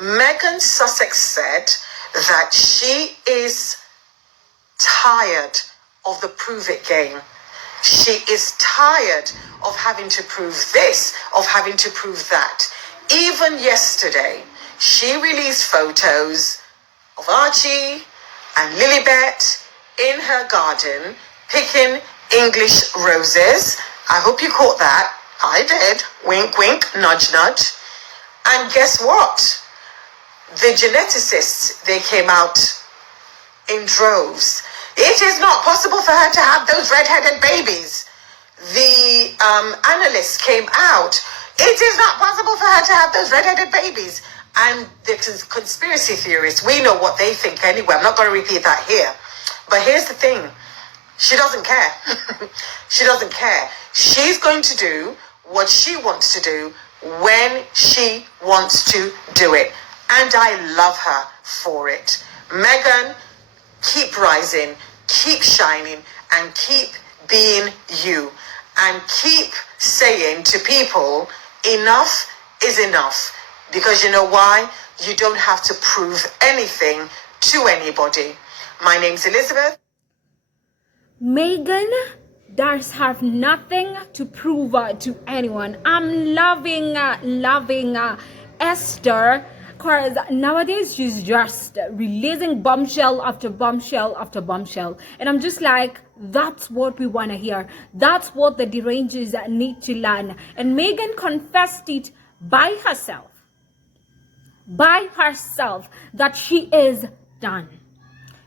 Megan Sussex said that she is tired of the prove it game. She is tired of having to prove this, of having to prove that. Even yesterday, she released photos of Archie and Lilibet in her garden picking English roses. I hope you caught that. I did. Wink, wink, nudge, nudge. And guess what? The geneticists, they came out in droves. It is not possible for her to have those red-headed babies. The analysts came out. It is not possible for her to have those red-headed babies. And the conspiracy theorists, we know what they think anyway. I'm not going to repeat that here. But here's the thing. She doesn't care. She doesn't care. She's going to do what she wants to do when she wants to do it. And I love her for it. Megan, keep rising, keep shining, and keep being you. And keep saying to people, enough is enough. Because you know why? You don't have to prove anything to anybody. My name's Elizabeth. Megan does have nothing to prove to anyone. I'm loving Esther, because nowadays she's just releasing bombshell after bombshell after bombshell. And I'm just like, that's what we want to hear. That's what the derangers need to learn. And Megan confessed it by herself that she is done.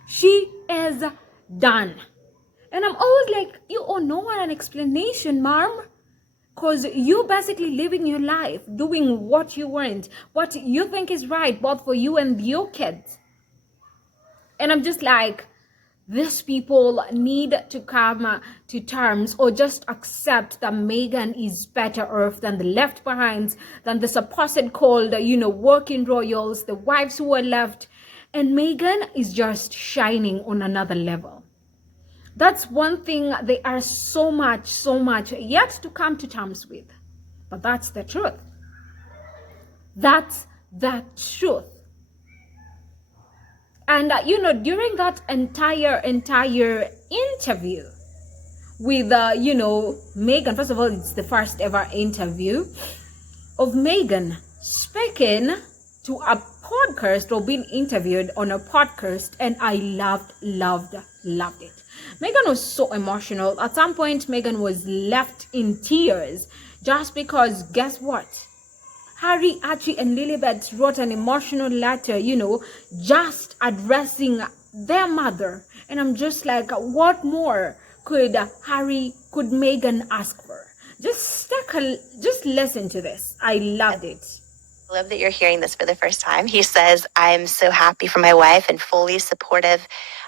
She is done. And I'm always like, you owe no one an explanation, ma'am. Because you're basically living your life, doing what you want, what you think is right, both for you and your kids. And I'm just like, these people need to come to terms or just accept that Megan is better off than the left behinds, than the supposed called, working royals, the wives who are left. And Megan is just shining on another level. That's one thing they are so much yet to come to terms with. But that's the truth. That's the truth. And, during that entire interview with, Megan, first of all, it's the first ever interview of Megan speaking to a podcast or being interviewed on a podcast. And I loved it. Megan was so emotional. At some point, Megan was left in tears just because, guess what? Harry, Archie, and Lilibet wrote an emotional letter, just addressing their mother. And I'm just like, what more could Megan ask for? Just listen to this. I loved it. I love that you're hearing this for the first time. He says, I'm so happy for my wife and fully supportive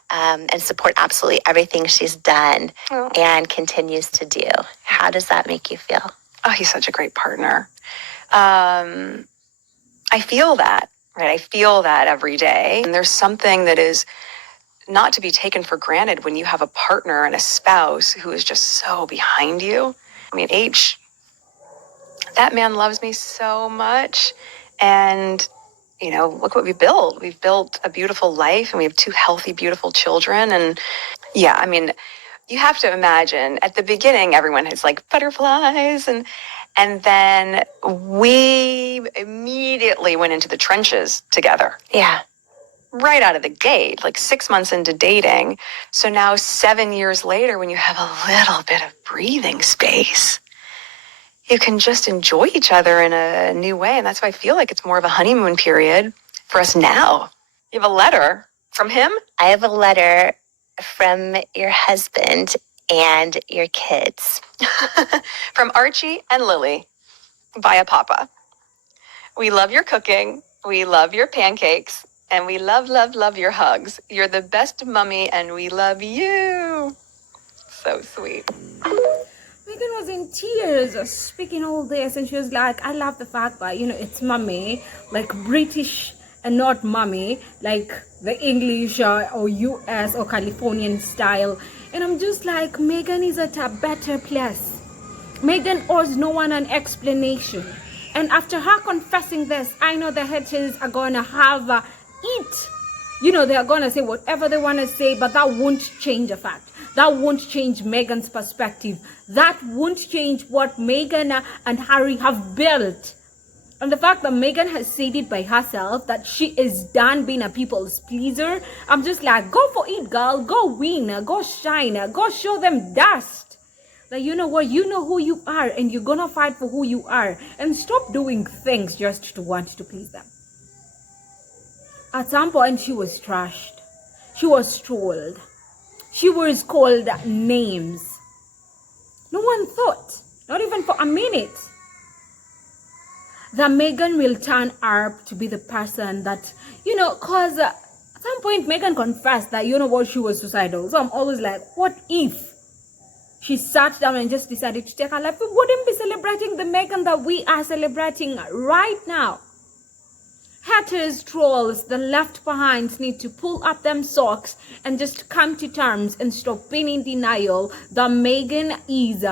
and support absolutely everything she's done and continues to do. How does that make you feel? Oh, he's such a great partner. I feel that, right? I feel that every day. And there's something that is not to be taken for granted when you have a partner and a spouse who is just so behind you. I mean, that man loves me so much. And, look what we built. We've built a beautiful life and we have 2 healthy, beautiful children. And yeah, I mean, you have to imagine at the beginning, everyone has like butterflies and then we immediately went into the trenches together. Yeah. Right out of the gate, like 6 months into dating. So now 7 years later, when you have a little bit of breathing space, you can just enjoy each other in a new way. And that's why I feel like it's more of a honeymoon period for us now. You have a letter from him? I have a letter from your husband and your kids. From Archie and Lily via Papa. We love your cooking. We love your pancakes. And we love your hugs. You're the best mummy and we love you. So sweet. Megan was in tears speaking all this, and she was like, I love the fact that, it's mummy, like British and not mummy, like the English or US or Californian style. And I'm just like, Megan is at a better place. Megan owes no one an explanation. And after her confessing this, I know the haters are gonna have it. They're gonna say whatever they want to say, but that won't change the fact. That won't change Meghan's perspective. That won't change what Meghan and Harry have built. And the fact that Meghan has said it by herself, that she is done being a people's pleaser, I'm just like, go for it, girl. Go win, go shine, go show them dust. That you know what, you know who you are, and you're gonna fight for who you are. And stop doing things just to want to please them. At some point, she was trashed. She was trolled. She was called names. No one thought, not even for a minute, that Meghan will turn up to be the person that, because at some point Meghan confessed that, she was suicidal. So I'm always like, what if she sat down and just decided to take her life? We wouldn't be celebrating the Meghan that we are celebrating right now. Haters, trolls, the left behind need to pull up them socks and just come to terms and stop being in denial that Meghan is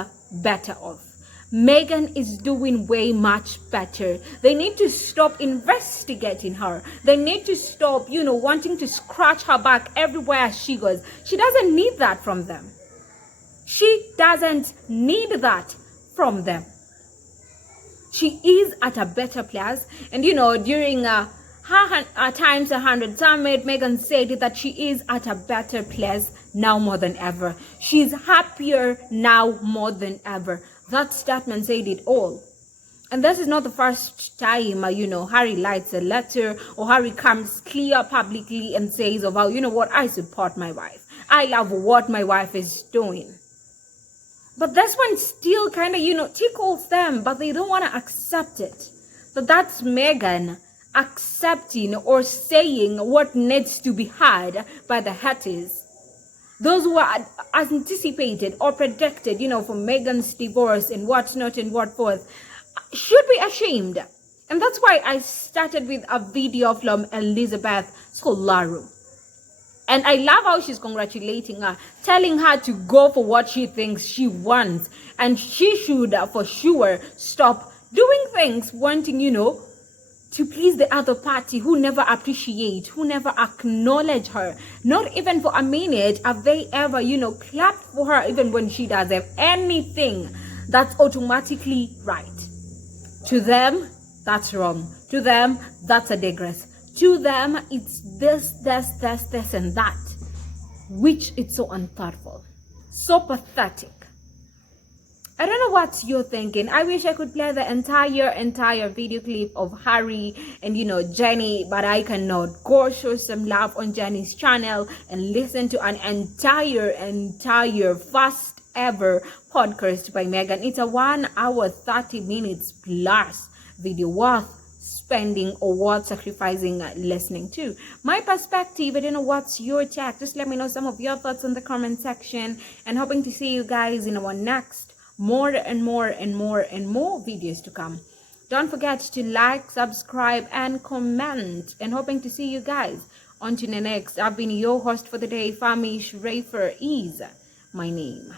better off. Meghan is doing way much better. They need to stop investigating her. They need to stop, wanting to scratch her back everywhere she goes. She doesn't need that from them. She doesn't need that from them. She is at a better place. And, during her Times 100 Summit, Meghan said that she is at a better place now more than ever. She's happier now more than ever. That statement said it all. And this is not the first time, Harry writes a letter or Harry comes clear publicly and says about, I support my wife. I love what my wife is doing. But this one still kind of, tickles them, but they don't want to accept it. But that's Meghan accepting or saying what needs to be heard by the haters. Those who are anticipated or predicted, for Meghan's divorce and whatnot and what forth, should be ashamed. And that's why I started with a video from Elizabeth Solaro. And I love how she's congratulating her, telling her to go for what she thinks she wants. And she should, for sure, stop doing things wanting, to please the other party who never appreciate, who never acknowledge her. Not even for a minute have they ever, clapped for her, even when she does have anything that's automatically right. To them, that's wrong. To them, that's a digress. To them, it's this, and that, which is so unthoughtful, so pathetic. I don't know what you're thinking. I wish I could play the entire video clip of Harry and, Jenny, but I cannot. Go show some love on Jenny's channel and listen to an entire first ever podcast by Meghan. It's a 1 hour, 30 minutes plus video worth spending or worth sacrificing listening to. My perspective, I don't know what's your take. Just let me know some of your thoughts in the comment section, and hoping to see you guys in our next more videos to come. Don't forget to like, subscribe, and comment, and hoping to see you guys on to the next. I've been your host for the day. Fami Shrafer is my name.